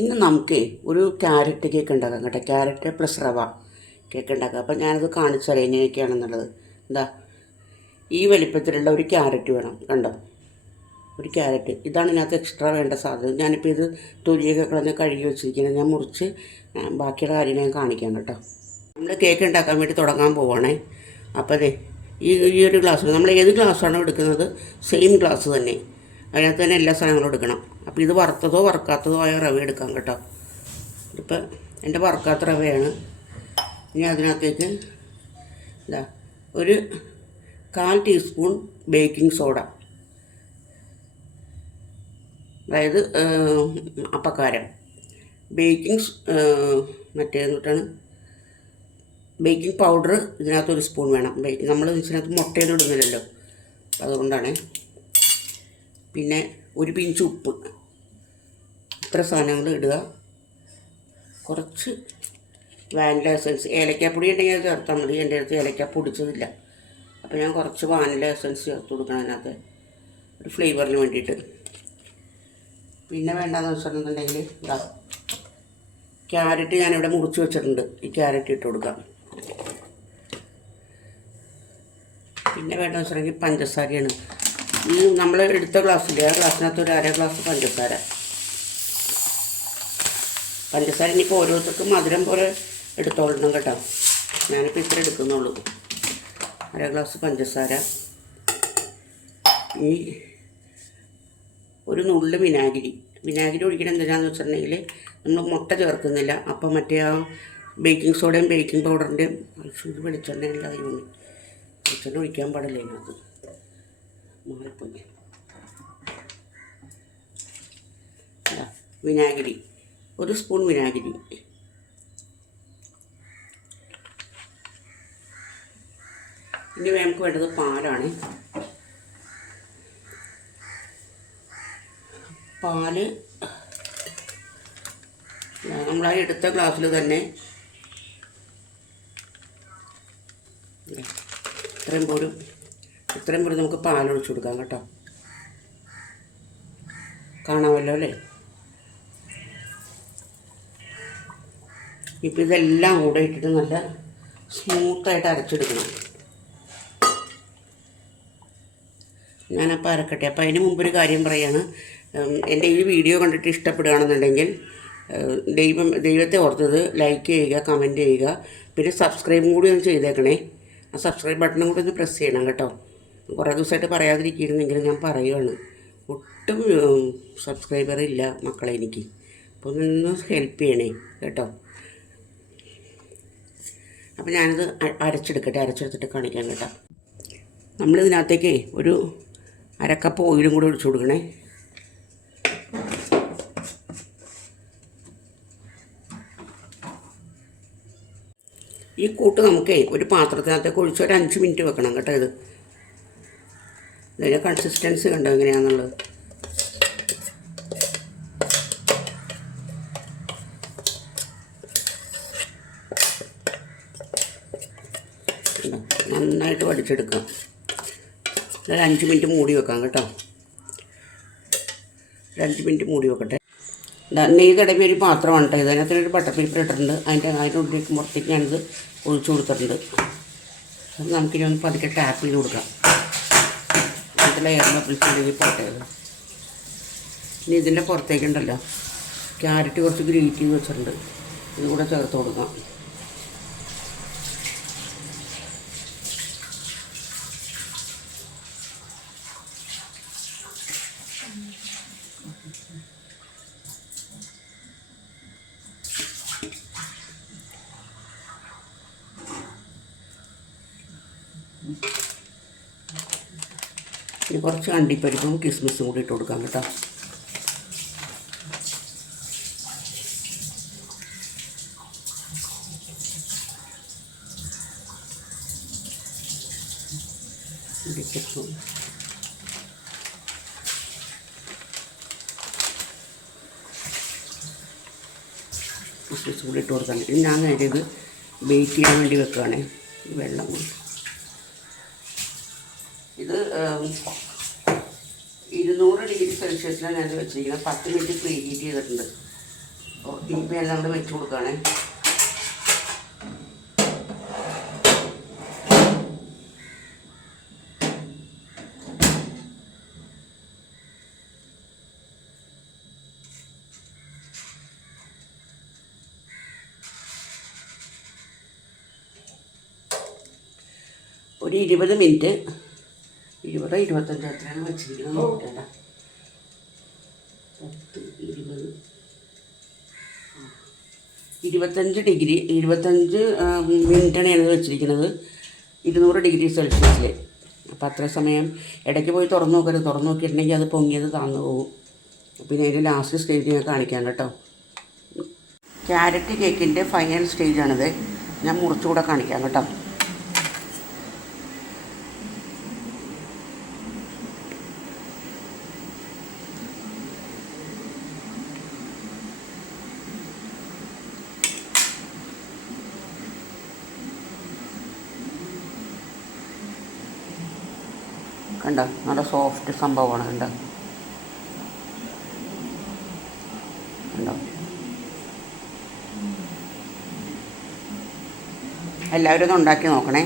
ഇന്ന് നമുക്ക് ഒരു ക്യാരറ്റ് കേക്ക് ഉണ്ടാക്കാം കേട്ടോ. ക്യാരറ്റ് പ്ലസ് റവ കേക്ക് ഉണ്ടാക്കാം. അപ്പോൾ ഞാനത് കാണിച്ചു തരാം എങ്ങനെയൊക്കെയാണെന്നുള്ളത്. എന്താ, ഈ വലിപ്പത്തിലുള്ള ഒരു ക്യാരറ്റ് വേണം. കണ്ടോ, ഒരു ക്യാരറ്റ്. ഇതാണ് ഇതിനകത്ത് എക്സ്ട്രാ വേണ്ട സാധനം. ഞാനിപ്പോൾ ഇത് തൊലിയൊക്കെ കളഞ്ഞ് കഴുകി വെച്ചിരിക്കുന്നത്. ഞാൻ മുറിച്ച് ബാക്കിയുള്ള കാര്യങ്ങൾ ഞാൻ കാണിക്കാം കേട്ടോ. നമ്മൾ കേക്ക് ഉണ്ടാക്കാൻ വേണ്ടി തുടങ്ങാൻ പോവുകയാണേ. അപ്പോൾ അതെ, ഈ ഒരു ഗ്ലാസ്സിൽ നമ്മൾ ഏത് ഗ്ലാസ്സാണോ എടുക്കുന്നത് സെയിം ഗ്ലാസ് തന്നെ, അതിനകത്ത് തന്നെ എല്ലാ സാധനങ്ങളും എടുക്കണം. അപ്പോൾ ഇത് വറുത്തതോ വറുക്കാത്തതോ ആയ റവ എടുക്കാം കേട്ടോ. ഇപ്പോൾ എൻ്റെ വറുക്കാത്ത റവയാണ്. ഇനി അതിനകത്തേക്ക് ഇതാ ഒരു 1/4 ടീസ്പൂൺ ബേക്കിംഗ് സോഡ, അതായത് അപ്പക്കാരം. മറ്റേന്നിട്ടാണ് ബേക്കിംഗ് പൗഡർ ഇതിനകത്ത് 1 സ്പൂൺ വേണം. നമ്മൾ ഇതിനകത്ത് മുട്ടയൊന്നും ഇടുന്നില്ലല്ലോ, അതുകൊണ്ടാണ്. പിന്നെ ഒരു പിഞ്ച് ഉപ്പ്. ഇത്ര സാധനങ്ങൾ ഇടുക. കുറച്ച് വാനില എസൻസ്, ഏലക്കാപ്പൊടി ഉണ്ടെങ്കിൽ അത് ചേർത്താൽ മതി. എൻ്റെ അടുത്ത് ഏലക്ക പൊടിച്ചതില്ല, അപ്പോൾ ഞാൻ കുറച്ച് വാനില എസൻസ് ചേർത്ത് കൊടുക്കണം അതിനകത്ത്, ഒരു ഫ്ലേവറിന് വേണ്ടിയിട്ട്. പിന്നെ വേണ്ടതെന്ന് വെച്ചിട്ടുണ്ടെങ്കിൽ ഇതാ ക്യാരറ്റ് ഞാനിവിടെ മുറിച്ച് വെച്ചിട്ടുണ്ട്. ഈ ക്യാരറ്റ് ഇട്ട് കൊടുക്കാം. പിന്നെ വേണ്ടതെന്ന് വെച്ചിട്ടുണ്ടെങ്കിൽ പഞ്ചസാരയാണ്. ഈ നമ്മൾ എടുത്ത ഗ്ലാസ്സില്ലേ, ആ ഗ്ലാസ്സിനകത്ത് ഒരു 1/2 ഗ്ലാസ് പഞ്ചസാര. ഇനിയിപ്പോൾ ഓരോരുത്തർക്കും മധുരം പോലെ എടുത്തോളണം കേട്ടോ. ഞാനിപ്പോൾ ഇത്ര എടുക്കുന്നുള്ളൂ. 1/2 ഗ്ലാസ് പഞ്ചസാര. ഈ ഒരു നുള്ള് വിനാഗിരി ഒഴിക്കണം. എന്തിനാണെന്ന് വെച്ചിട്ടുണ്ടെങ്കിൽ നമ്മൾ മുട്ട ചേർക്കുന്നില്ല. അപ്പം മറ്റേ ആ ബേക്കിംഗ് സോഡയും ബേക്കിംഗ് പൗഡറിൻ്റെയും വെളിച്ചെണ്ണ എല്ലാ കാര്യവും. വെളിച്ചെണ്ണ ഒഴിക്കാൻ പാടില്ല ഇതിനകത്ത്, മാറിപ്പോയി. വിനാഗിരി 1 സ്പൂൺ വിനാഗിരി. ഇനി നമുക്ക് വേണ്ടത് പാലാണ്. പാല് നമ്മളാ എടുത്ത ഗ്ലാസ്സിൽ തന്നെ ഇത്രയും പോലും നമുക്ക് പാലൊഴിച്ച് കൊടുക്കാം കേട്ടോ. കാണാമല്ലോ അല്ലേ? ഇപ്പം ഇതെല്ലാം കൂടെ ഇട്ടിട്ട് നല്ല സ്മൂത്തായിട്ട് അരച്ചെടുക്കണം. ഞാനപ്പോൾ അരക്കട്ടെ. അപ്പോൾ അതിന് മുമ്പൊരു കാര്യം പറയുകയാണ്. എൻ്റെ ഈ വീഡിയോ കണ്ടിട്ട് ഇഷ്ടപ്പെടുകയാണെന്നുണ്ടെങ്കിൽ ദൈവത്തെ ഓർത്തത് ലൈക്ക് ചെയ്യുക, കമൻറ്റ് ചെയ്യുക, പിന്നെ സബ്സ്ക്രൈബും കൂടി ഒന്ന് ചെയ്തേക്കണേ. ആ സബ്സ്ക്രൈബ് ബട്ടണും കൂടി ഒന്ന് പ്രസ് ചെയ്യണം കേട്ടോ. കുറേ ദിവസമായിട്ട് പറയാതിരിക്കുന്നെങ്കിലും ഞാൻ പറയുകയാണ്. ഒട്ടും സബ്സ്ക്രൈബർ ഇല്ല മക്കളെ എനിക്ക്. അപ്പോൾ ഒന്ന് ഹെൽപ്പ് ചെയ്യണേ കേട്ടോ. അപ്പോൾ ഞാനിത് അരച്ചെടുത്തിട്ട് കാണിക്കാം കേട്ടോ. നമ്മളിതിനകത്തേക്ക് ഒരു 1/2 കപ്പ് ഓയിലും കൂടി ഒഴിച്ചു കൊടുക്കണേ. ഈ കൂട്ട് നമുക്ക് ഒരു പാത്രത്തിനകത്തേക്ക് ഒഴിച്ച് ഒരു 5 മിനിറ്റ് വെക്കണം കേട്ടോ. ഇതിൻ്റെ കൺസിസ്റ്റൻസി കണ്ടോ എങ്ങനെയാണെന്നുള്ളത്. നന്നായിട്ട് വടിച്ചെടുക്കാം. ഒരു 5 മിനിറ്റ് മൂടി വെക്കാം കേട്ടോ. 5 മിനിറ്റ് മൂടി വെക്കട്ടെ. നെയ്യ് തടവിയ ഒരു പാത്രമാണ് കേട്ടോ. ഇതിനകത്തൊരു ബട്ടർ പേപ്പർ ഇട്ടിട്ടുണ്ട്. അതിനുള്ളിലേക്ക് പുറത്തേക്ക് ഞാനിത് ഒഴിച്ചു കൊടുത്തിട്ടുണ്ട്. അത് നമുക്കിനി ഒന്ന് പതുക്കെ ടാപ്പ് ചെയ്ത് കൊടുക്കാം. ഇതിലെ എയർ ബബിൾസിലേക്ക് പോട്ടത്. ഇനി ഇതിൻ്റെ പുറത്തേക്കുണ്ടല്ലോ ക്യാരറ്റ് കുറച്ച് ഗ്രേറ്റ് ചെയ്ത് വെച്ചിട്ടുണ്ട്. ഇത് കൂടെ ചേർത്ത് കൊടുക്കാം. ഇനി കുറച്ച് അണ്ടിപ്പരിപ്പും കിസ്മിസും കൂടി ഇട്ട് കൊടുക്കാം കേട്ടോ. കിസ്മിസ് കൂടി ഇട്ട് കൊടുക്കാൻ. ഇനി ഞാൻ നേരെ ഇത് ബേക്ക് ചെയ്യാൻ വേണ്ടി വെക്കുകയാണേ. വെള്ളം ഇത് 200 ഡിഗ്രി സെൽഷ്യസിലാണ് ഞാൻ വെച്ചിരിക്കുന്നത്. 10 മിനിറ്റ് പ്രീ ഹീറ്റ് ചെയ്തിട്ടുണ്ട്. അപ്പോൾ ഇനിയിപ്പോൾ എല്ലാം നമ്മൾ വെച്ച് കൊടുക്കുകയാണേ. ഒരു 20 മിനിറ്റ് 20-25 എത്രയാണ് വെച്ചിരിക്കുന്നത് നോക്കണ്ട. 25 ഡിഗ്രി 25 മിനിറ്റാണ് ഞാനത് വെച്ചിരിക്കുന്നത് 200 ഡിഗ്രി സെൽഷ്യസിൽ. അപ്പോൾ അത്ര സമയം ഇടയ്ക്ക് പോയി തുറന്ന് നോക്കരുത്. തുറന്ന് നോക്കിയിട്ടുണ്ടെങ്കിൽ അത് പൊങ്ങിയത് താന്നു പോകും. പിന്നെ അതിൻ്റെ ലാസ്റ്റ് സ്റ്റേജ് ഞാൻ കാണിക്കാം കേട്ടോ. ക്യാരറ്റ് കേക്കിൻ്റെ ഫൈനൽ സ്റ്റേജാണിത്. ഞാൻ മുറിച്ചുകൂടെ കാണിക്കാം കേട്ടോ. കണ്ടോ, നല്ല സോഫ്റ്റ് സംഭവമാണ്. കണ്ടോ കണ്ടോ. എല്ലാവരും ഒന്ന് ഉണ്ടാക്കി നോക്കണേ.